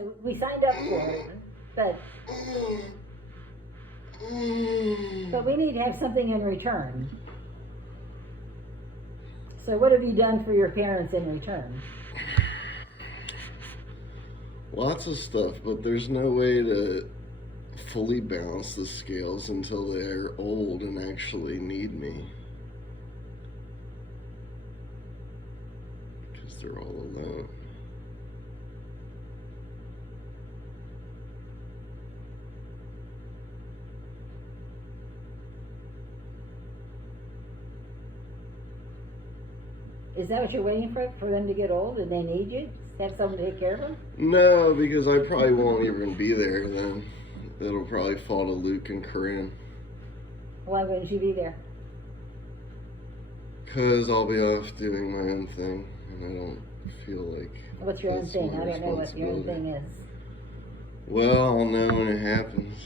So we signed up for it, but we need to have something in return. So what have you done for your parents in return? Lots of stuff, but there's no way to fully balance the scales until they're old and actually need me. Because they're all alone. Is that what you're waiting for them to get old and they need you? Have someone to take care of them? No, because I probably won't even be there then. It'll probably fall to Luke and Corinne. Why wouldn't you be there? Because I'll be off doing my own thing, and I don't feel like... What's your own thing? I don't know what your own thing is. Well, I'll know when it happens.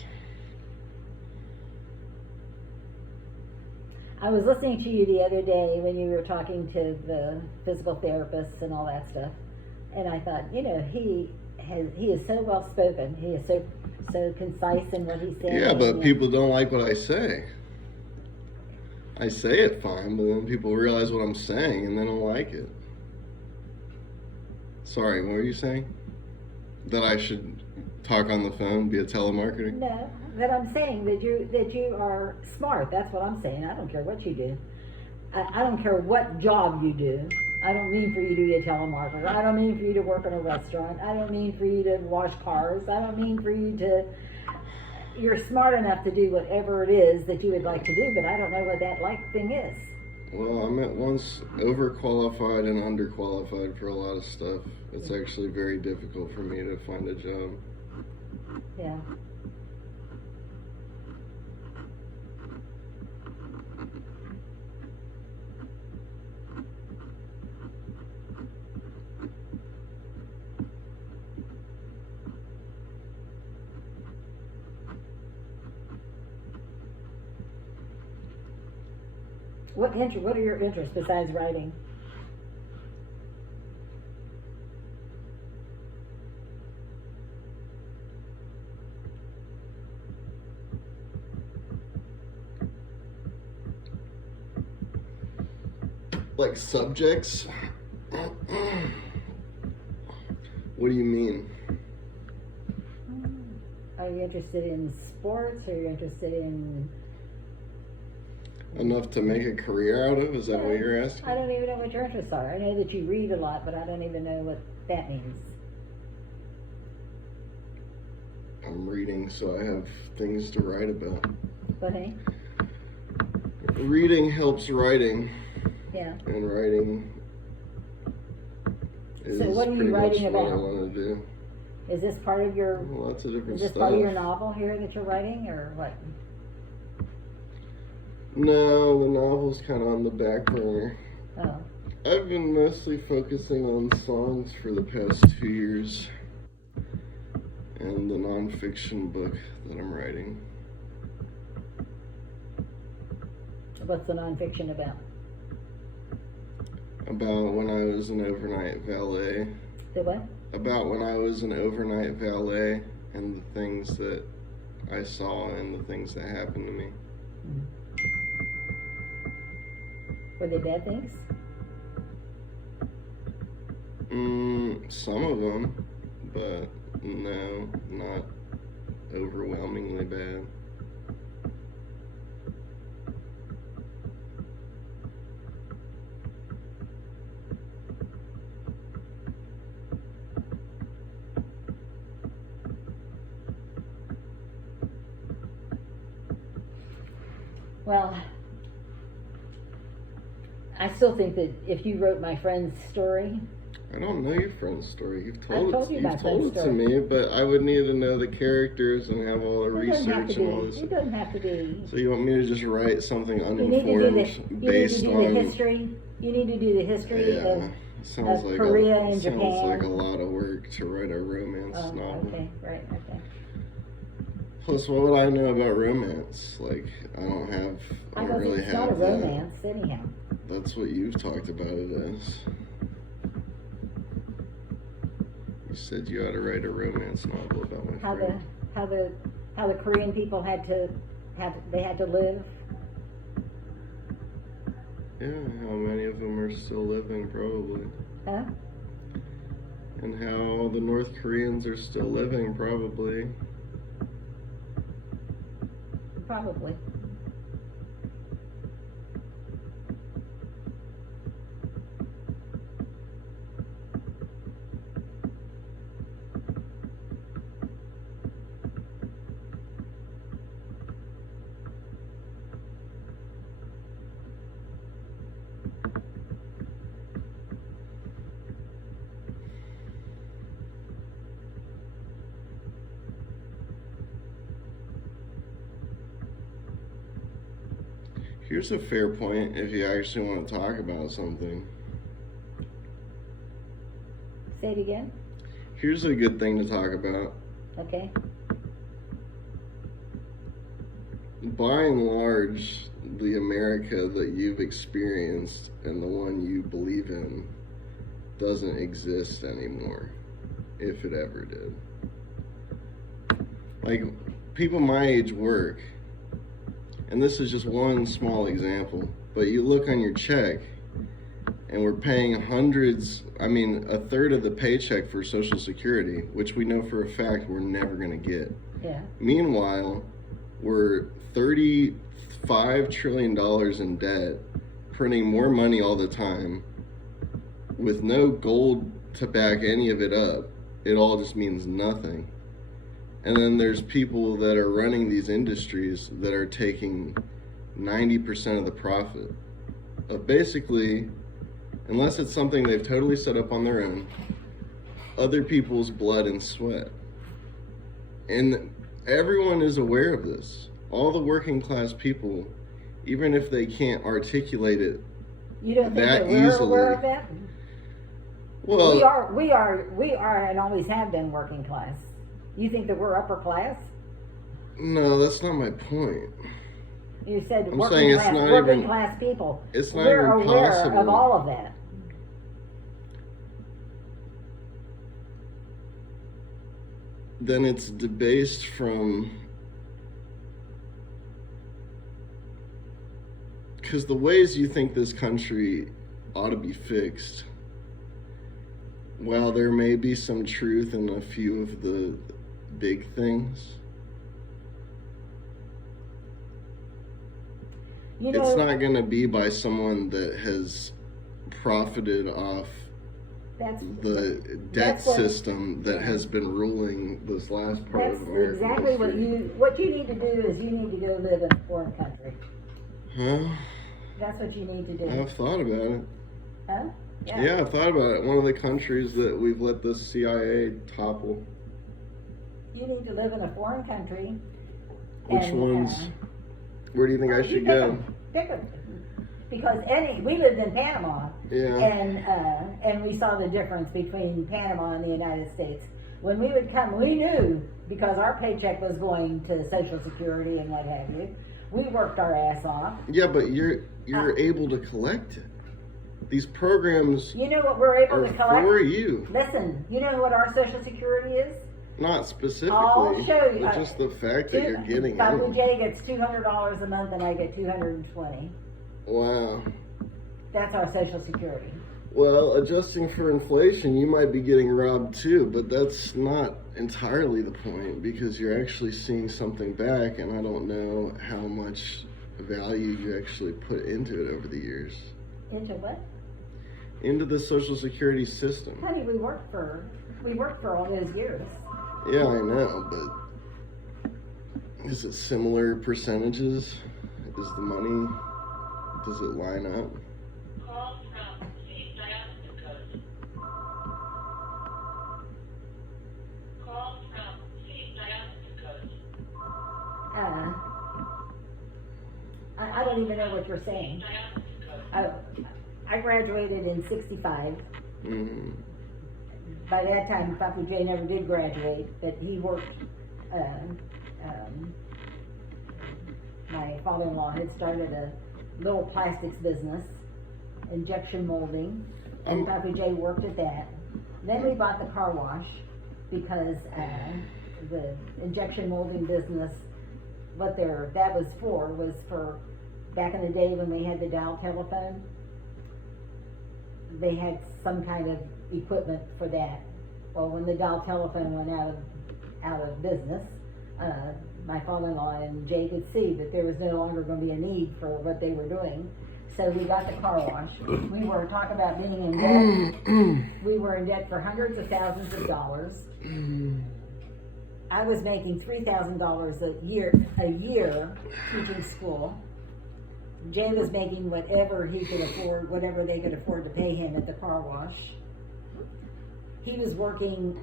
I was listening to you the other day when you were talking to the physical therapists and all that stuff, and I thought, you know, he is so well spoken. He is so concise in what he's saying. Yeah, but people don't like what I say. I say it fine, but then people realize what I'm saying and they don't like it. Sorry, what were you saying? That I should talk on the phone, be a telemarketer? No, that I'm saying that you are smart. That's what I'm saying. I don't care what you do. I don't care what job you do. I don't mean for you to be a telemarketer. I don't mean for you to work in a restaurant. I don't mean for you to wash cars. I don't mean for you to... You're smart enough to do whatever it is that you would like to do, but I don't know what that like thing is. Well, I'm at once overqualified and underqualified for a lot of stuff. It's actually very difficult for me to find a job. Yeah. What are your interests besides writing? Like subjects? What do you mean? Are you interested in sports? Are you interested in... Enough to make a career out of? Is that what you're asking? I don't even know what your interests are. I know that you read a lot, but I don't even know what that means. I'm reading, so I have things to write about. What, hey? Reading helps writing. Yeah. And writing is so what are you pretty writing much about? what I want to do. Is this part of your... Lots of different Is this stuff. part of your novel here that you're writing, or what? No, the novel's kind of on the back burner. Oh. I've been mostly focusing on songs for the past 2 years and the nonfiction book that I'm writing. What's the nonfiction about? About when I was an overnight valet. The what? About when I was an overnight valet and the things that I saw and the things that happened to me. Mm. Were they bad things? Some of them, but no, not overwhelmingly bad. Well, I still think that if you wrote my friend's story... I don't know your friend's story. You've told it to me, but I would need to know the characters and have all the research and all this. It doesn't have to be. So you want me to just write something uninformed based on... You need to do the history. You need to do the history of Korea and Japan. Sounds like a lot of work to write a romance novel. Okay, right, okay. Plus, what would I know about romance? Like, I don't really have It's not a romance, anyhow. That's what you've talked about it as. You said you ought to write a romance novel about my friend. How the Korean people had to live. Yeah, how many of them are still living, probably. Huh? And how the North Koreans are still living, probably. Probably. Here's a fair point if you actually want to talk about something. Say it again. Here's a good thing to talk about. Okay. By and large, the America that you've experienced and the one you believe in doesn't exist anymore, if it ever did. Like, people my age work, and this is just one small example, but you look on your check and we're paying a third of the paycheck for Social Security, which we know for a fact we're never going to get. Yeah. Meanwhile, we're $35 trillion in debt, printing more money all the time, with no gold to back any of it up. It all just means nothing. And then there's people that are running these industries that are taking 90% of the profit of basically, unless it's something they've totally set up on their own, other people's blood and sweat. And everyone is aware of this. All the working class people, even if they can't articulate it You don't think that that we're easily. aware of that? Well, We are and always have been working class. You think that we're upper class? no, that's not my point. You said I'm saying it's not even- class people. It's not We're even aware possible. of all of that. Then it's debased from, because the ways you think this country ought to be fixed, while there may be some truth in a few of the big things, You know, it's not going to be by someone that has profited off that's the debt That's what- system that has been ruling this last part that's of American exactly history. what you need to do is you need to go live in a foreign country. Huh? That's what you need to do. I've thought about it. Huh? Yeah, I've thought about it. One of the countries that we've let the CIA topple. You need to live in a foreign country. Which and, ones? Where do you think I you should pick go? 'em. Pick 'em. Because we lived in Panama, Yeah. and we saw the difference between Panama and the United States. When we would come, we knew, because our paycheck was going to Social Security and what have you. We worked our ass off. Yeah, but you're able to collect it. These programs You know what we're able are to collect? for you. Listen, you know what our Social Security is? Not specifically, I'll show you. but just the fact that you're getting Dr. it. J gets $200 a month and I get $220. Wow. That's our Social Security. Well, adjusting for inflation, you might be getting robbed too, but that's not entirely the point, because you're actually seeing something back, and I don't know how much value you actually put into it over the years. Into what? Into the Social Security system. Honey, we worked for all those years. Yeah, I know, but is it similar percentages? Is the money, does it line up? Call from City Dialysis Code. Call from City Dialysis Code. I don't even know what you're saying. Dialysis code. I graduated in '65. Mm-hmm. By that time, Papa J never did graduate, but he worked. My father-in-law had started a little plastics business, injection molding, and Papa J worked at that. Then we bought the car wash because the injection molding business, that was for back in the day when we had the dial telephone. They had some kind of equipment for that. Well, when the dial telephone went out of business, my father-in-law and Jay could see that there was no longer going to be a need for what they were doing. So we got the car wash. We were talking about being in debt. We were in debt for hundreds of thousands of dollars. I was making $3,000 a year teaching school. Jay was making whatever he could afford, whatever they could afford to pay him at the car wash. He was working,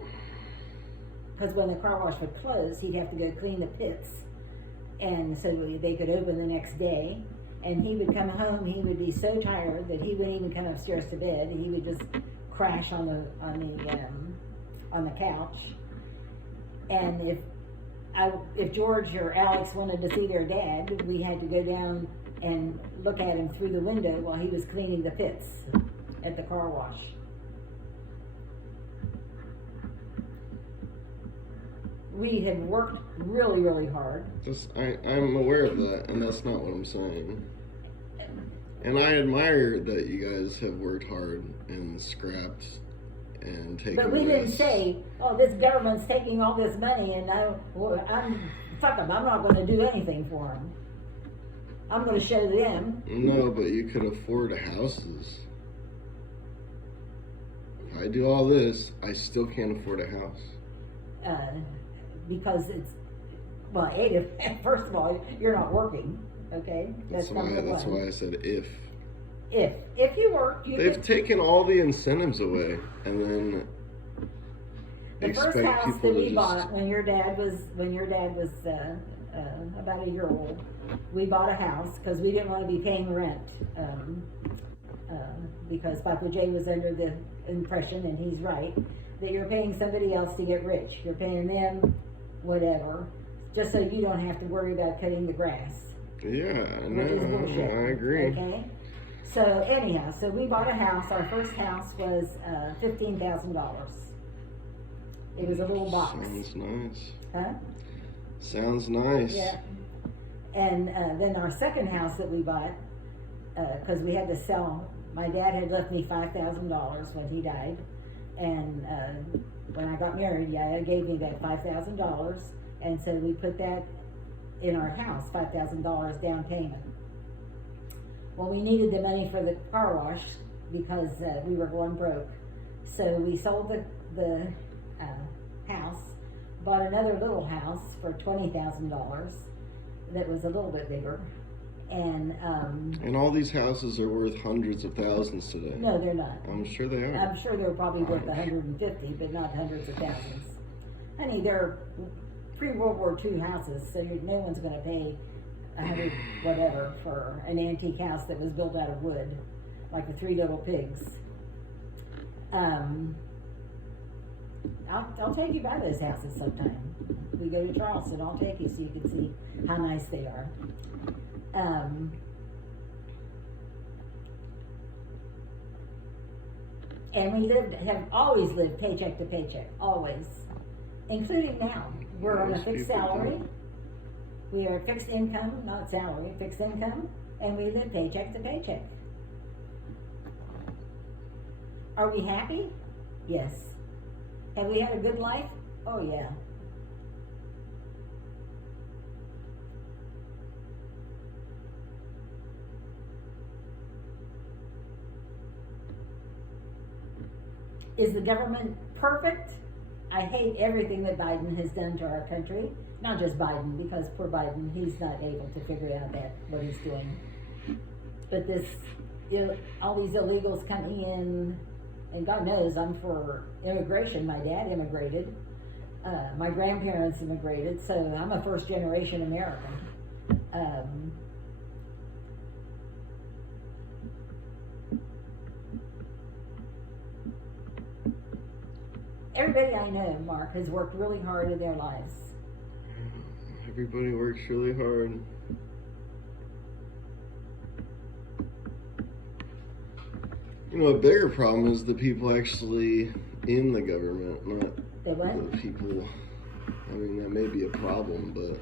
because when the car wash would close, he'd have to go clean the pits, and so they could open the next day. And he would come home, he would be so tired that he wouldn't even come upstairs to bed. He would just crash on the couch. And if George or Alex wanted to see their dad, we had to go down and look at him through the window while he was cleaning the pits at the car wash. We had worked really, really hard. I'm aware of that, and that's not what I'm saying. And I admire that you guys have worked hard and scrapped and taken But we didn't risks. say, oh, this government's taking all this money and fuck them, I'm not going to do anything for them. I'm going to show them. No, but you could afford houses. If I do all this, I still can't afford a house. Because it's, well, first of all, you're not working, okay? That's why I said if. If you work, They've taken all the incentives away, and then the first house that we bought when your dad was about a year old, we bought a house because we didn't want to be paying rent. Because Papa J was under the impression, and he's right, that you're paying somebody else to get rich. You're paying them whatever, just so you don't have to worry about cutting the grass. Yeah, no, Which is bullshit. I agree. Okay? So anyhow, so we bought a house. Our first house was $15,000. It was a little box. Sounds nice. Huh? Sounds nice. Yeah. And then our second house that we bought, because we had to sell, my dad had left me $5,000 when he died. And when I got married, Yaya gave me that $5,000. And so we put that in our house, $5,000 down payment. Well, we needed the money for the car wash because we were going broke. So we sold the house, bought another little house for $20,000 that was a little bit bigger. And all these houses are worth hundreds of thousands today. no, they're not. I'm sure they are. I'm sure they're probably worth 150, but not hundreds of thousands. Honey, they're pre-World War II houses, so no one's going to pay 100 whatever for an antique house that was built out of wood, like the Three Little Pigs. I'll take you by those houses sometime. We go to Charleston, I'll take you so you can see how nice they are. And we have always lived paycheck to paycheck, always, including now. We're on a Most fixed people salary. do. We are fixed income, not salary, fixed income, and we live paycheck to paycheck. Are we happy? Yes. Have we had a good life? Oh yeah. Is the government perfect? I hate everything that Biden has done to our country. Not just Biden, because poor Biden, he's not able to figure out what he's doing. But all these illegals coming in, and God knows I'm for immigration. My dad immigrated. My grandparents immigrated, so I'm a first generation American. Everybody I know, Mark, has worked really hard in their lives. Everybody works really hard. You know, a bigger problem is the people actually in the government, not They what? the people. I mean, that may be a problem, but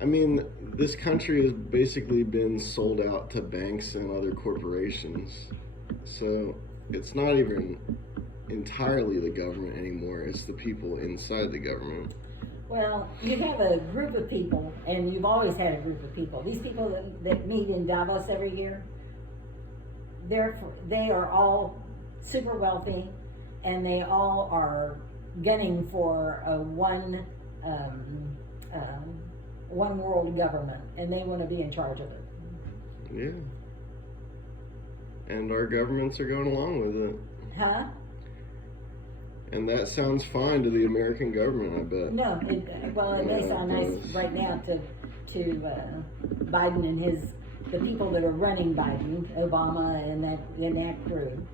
I mean, this country has basically been sold out to banks and other corporations. So it's not even entirely the government anymore. It's the people inside the government. Well, you have a group of people, and you've always had a group of people. These people that meet in Davos every year, they are all super wealthy, and they all are gunning for a one world government, and they want to be in charge of it. Yeah. And our governments are going along with it. Huh? And that sounds fine to the American government, I bet. No, it may sound nice right now to Biden and the people that are running Biden, Obama and that crew,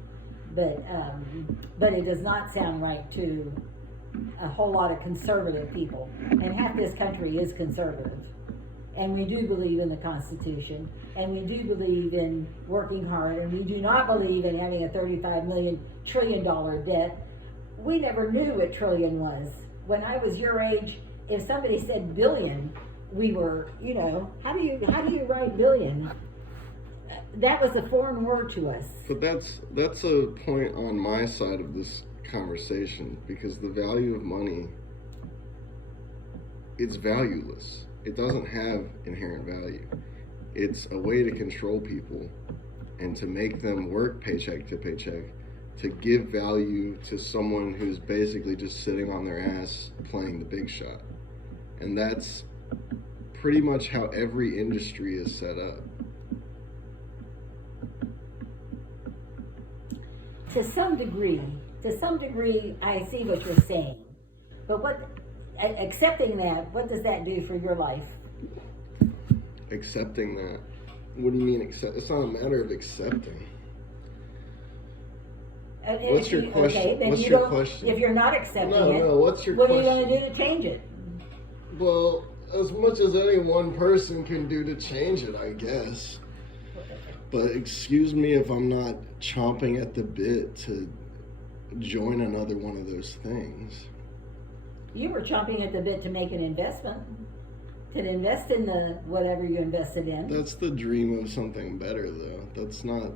but it does not sound right to a whole lot of conservative people, and half this country is conservative, and we do believe in the Constitution, and we do believe in working hard, and we do not believe in having a $35 trillion debt. We never knew what trillion was. When I was your age, if somebody said billion, we were, how do you write billion? That was a foreign word to us. But that's a point on my side of this conversation, because the value of money, it's valueless. It doesn't have inherent value. It's a way to control people and to make them work paycheck to paycheck, to give value to someone who's basically just sitting on their ass playing the big shot. And that's pretty much how every industry is set up. To some degree, I see what you're saying. But accepting that, what does that do for your life? Accepting that? What do you mean accept? It's not a matter of accepting. What's your question? Okay, then what's you your don't, question? if you're not accepting it, No, what's your what question? are you going to do to change it? Well, as much as any one person can do to change it, I guess. But excuse me if I'm not chomping at the bit to join another one of those things. You were chomping at the bit to make an investment, to invest in the whatever you invested in. That's the dream of something better, though. That's not.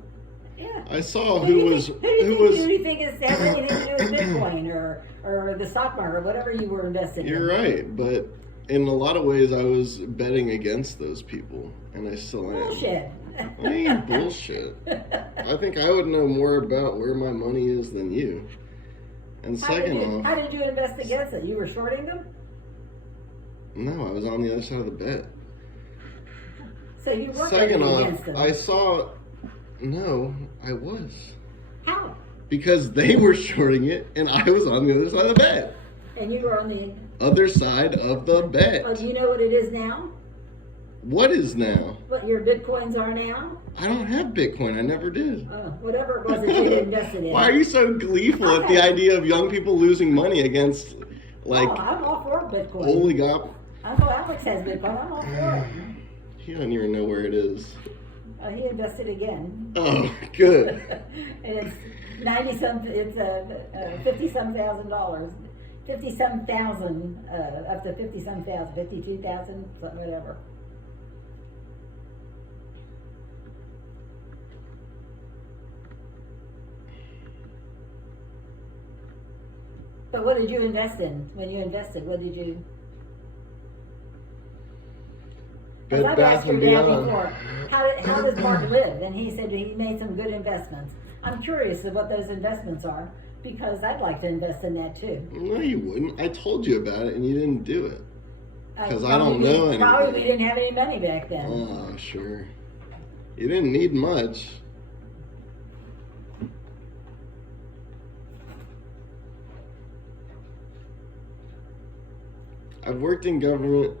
Yeah. I saw Who do you think is has anything to do with Bitcoin or the stock market or whatever you were invested in? You're right, but in a lot of ways, I was betting against those people, and I still am. Bullshit. I ain't bullshit. I think I would know more about where my money is than you. And second off, how did you invest against it? You were shorting them? No, I was on the other side of the bet. So you weren't Second betting off, against them. I saw. No, I was. How? Because they were shorting it, and I was on the other side of the bet. And you were on the Other side of the bet. Well, do you know what it is now? What is now? What your Bitcoins are now? I don't have Bitcoin. I never did. Whatever it was that you invested in. Why are you so gleeful at the idea of young people losing money against, like, I'm all for Bitcoin. oligop? I know Alex has Bitcoin. I'm all for it. He doesn't even know where it is. He invested again. Oh, good. And it's 90-some. It's $50-some thousand. $50-some thousand, up to $50-some thousand, 52,000, something, whatever. But what did you invest in when you invested? What did you? Because I've asked your dad before, how does Mark live? And he said he made some good investments. I'm curious of what those investments are, because I'd like to invest in that too. No, you wouldn't. I told you about it and you didn't do it. Because I don't know anything. Probably we didn't have any money back then. Oh, sure. You didn't need much. I've worked in government.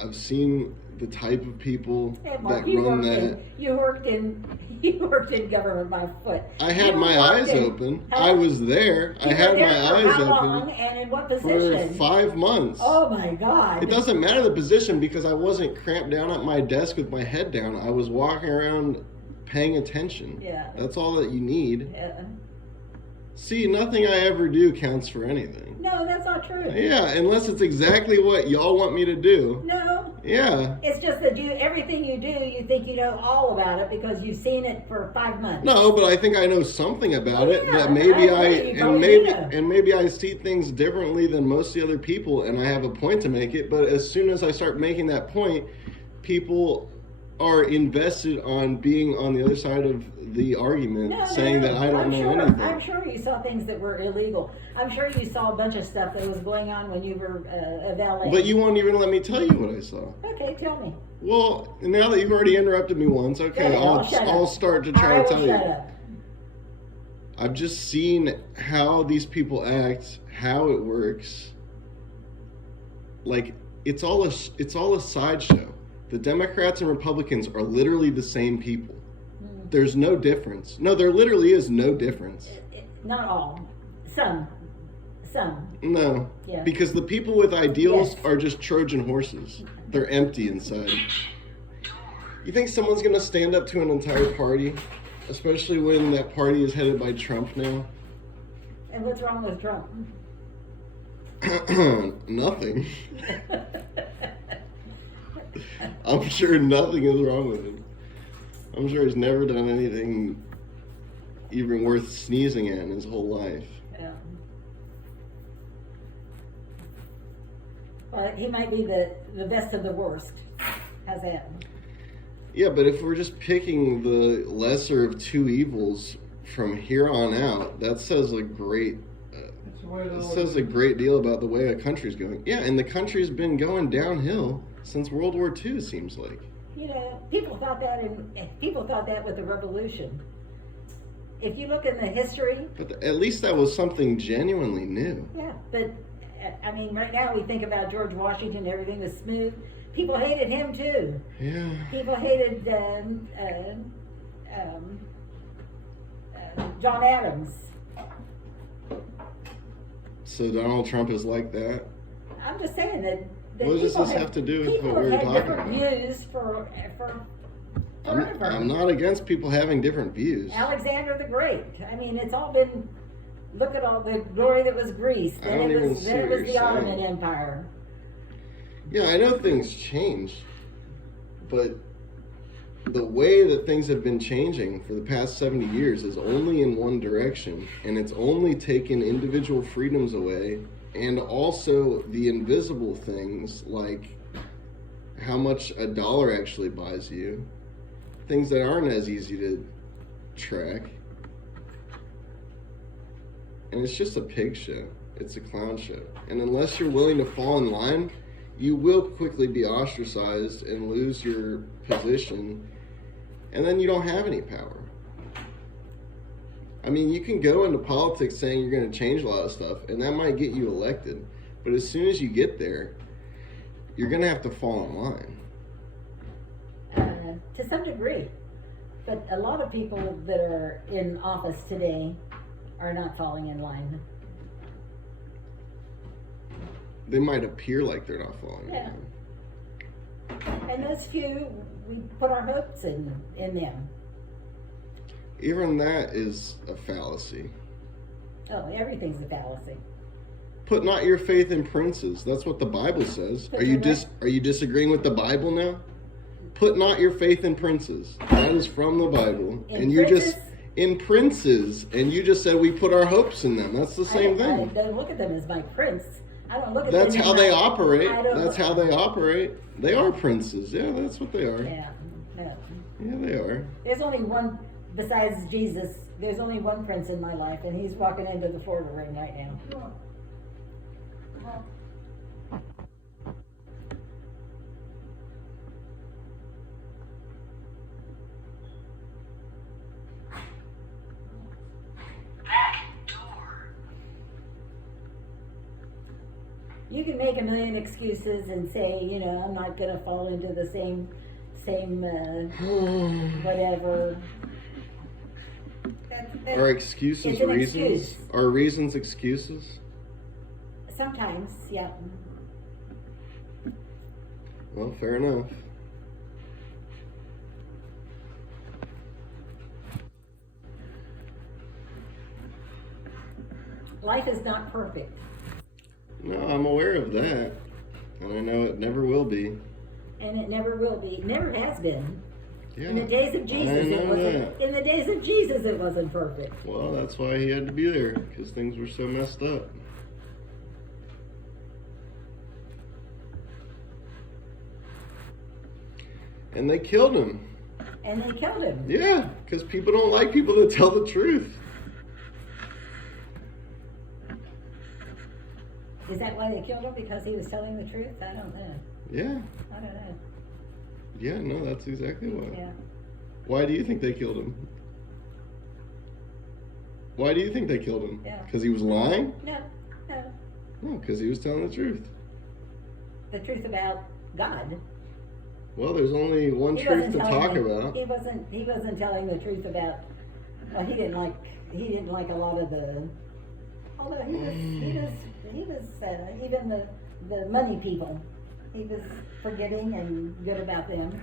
I've seen the type of people Hey, Mark, that run that. You worked in government by foot. I had my eyes open. I was there. I had my eyes how open. Long and in what position? For 5 months. Oh my God. It doesn't matter the position, because I wasn't cramped down at my desk with my head down. I was walking around paying attention. Yeah. That's all that you need. Yeah. See, nothing I ever do counts for anything. No, that's not true. Yeah, unless it's exactly what y'all want me to do. No. Yeah. It's just that everything you do, you think you know all about it because you've seen it for 5 months. No, but I think I know something about it Yeah, that maybe I agree, you probably do. maybe I see things differently than most of the other people, and I have a point to make it. But as soon as I start making that point, people are invested on being on the other side of the argument, saying that I don't know anything. I'm sure you saw things that were illegal. I'm sure you saw a bunch of stuff that was going on when you were a valet. But you won't even let me tell you what I saw. Okay, tell me. Well, now that you've already interrupted me once, okay, I'll start to try to tell you. Shut up. I've just seen how these people act, how it works. Like it's all a sideshow. The Democrats and Republicans are literally the same people. There's no difference. No, there literally is no difference. Not all. Some. No. Yeah. Because the people with ideals Yes. are just Trojan horses. They're empty inside. You think someone's going to stand up to an entire party? Especially when that party is headed by Trump now? And what's wrong with Trump? Nothing. I'm sure nothing is wrong with him. I'm sure he's never done anything even worth sneezing at in his whole life. Yeah. Well, he might be the best of the worst. How's that? Yeah, but if we're just picking the lesser of two evils from here on out, that says a great deal about the way a country's going. Yeah, and the country's been going downhill since World War II, seems like. You know, people thought that with the revolution. If you look in the history. But at least that was something genuinely new. Yeah, but I mean, right now we think about George Washington, everything was smooth. People hated him too. Yeah. People hated John Adams. So Donald Trump is like that? I'm just saying that What does this have to do with what we're talking different about? views for forever. I'm not against people having different views. Alexander the Great. I mean, it's all been. Look at all the glory that was Greece. Then it was the Ottoman Empire. Yeah, I know things change, but the way that things have been changing for the past 70 years is only in one direction, and it's only taken individual freedoms away, and also the invisible things like how much a dollar actually buys you, things that aren't as easy to track. And it's just a pig show. It's a clown show. And unless you're willing to fall in line, you will quickly be ostracized and lose your position, and then you don't have any power. I mean, you can go into politics saying you're going to change a lot of stuff, and that might get you elected. But as soon as you get there, you're going to have to fall in line. To some degree. But a lot of people that are in office today are not falling in line. They might appear like they're not falling in Yeah. line. And those few, we put our hopes in them. Even that is a fallacy. Oh, everything's a fallacy. Put not your faith in princes. That's what the Bible says. Put Are you disagreeing with the Bible now? Put not your faith in princes. That is from the Bible. In princes, and you just said we put our hopes in them. That's the same thing. I don't look at them as my prince. I don't look at That's them how as they my, operate. I don't That's look- how they operate. They are princes. Yeah, that's what they are. Yeah, no. Yeah, they are. There's only one, besides Jesus, there's only one prince in my life, and he's walking into the Florida ring right now. You can make a million excuses and say, you know, I'm not going to fall into the same whatever. Are excuses it's an reasons? excuse. Are reasons excuses? Sometimes, yeah. Well, fair enough. Life is not perfect. No, I'm aware of that. And I know it never will be. And it never will be. It never has been. Yeah. In the days of Jesus, I it know wasn't. that. In the days of Jesus, it wasn't perfect. Well, that's why he had to be there, because things were so messed up. And they killed him. And they killed him. Yeah, because people don't like people that tell the truth. Is that why they killed him? Because he was telling the truth? I don't know. Yeah. I don't know. Yeah, no, that's exactly why. Yeah. Why do you think they killed him? Why do you think they killed him? Yeah. Because he was lying? No. No, because he was telling the truth. The truth about God. Well, there's only one He truth wasn't to telling talk the- about. He wasn't telling the truth about. Well, he didn't like a lot of the. Although he was even the money people. He was forgiving and good about them.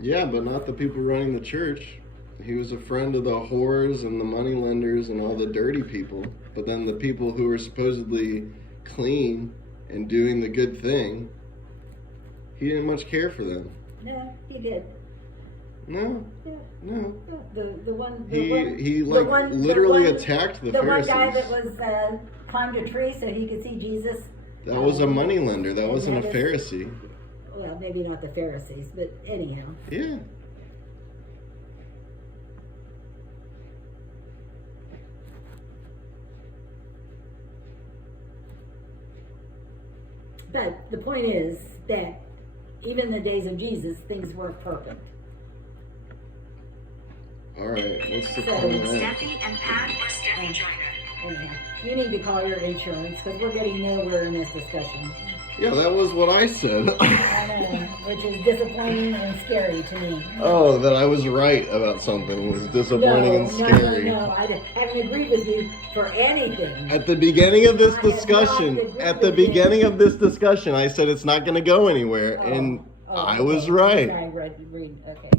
Yeah, but not the people running the church. He was a friend of the whores and the money lenders and all the dirty people. But then the people who were supposedly clean and doing the good thing, he didn't much care for them. No, he did. No, Yeah. no. The one. He literally attacked the The one Pharisees. guy that was climbed a tree so he could see Jesus. That was a money lender. That wasn't a that is- Pharisee. Well, maybe not the Pharisees, but anyhow. Yeah. But the point is that even in the days of Jesus, things weren't perfect. All right. What's the So, point of that? Steffi and Pat or Steffi Joyner. Anyhow, you need to call your insurance because we're getting nowhere in this discussion. Yeah, that was what I said. I know, which is disappointing and scary to me. Oh, that I was right about something was disappointing and scary. No, I haven't agreed with you for anything. At the beginning of this I have not discussion, agreed at the with you. beginning of this discussion, I said it's not going to go anywhere, and I was right. Sorry, read, okay.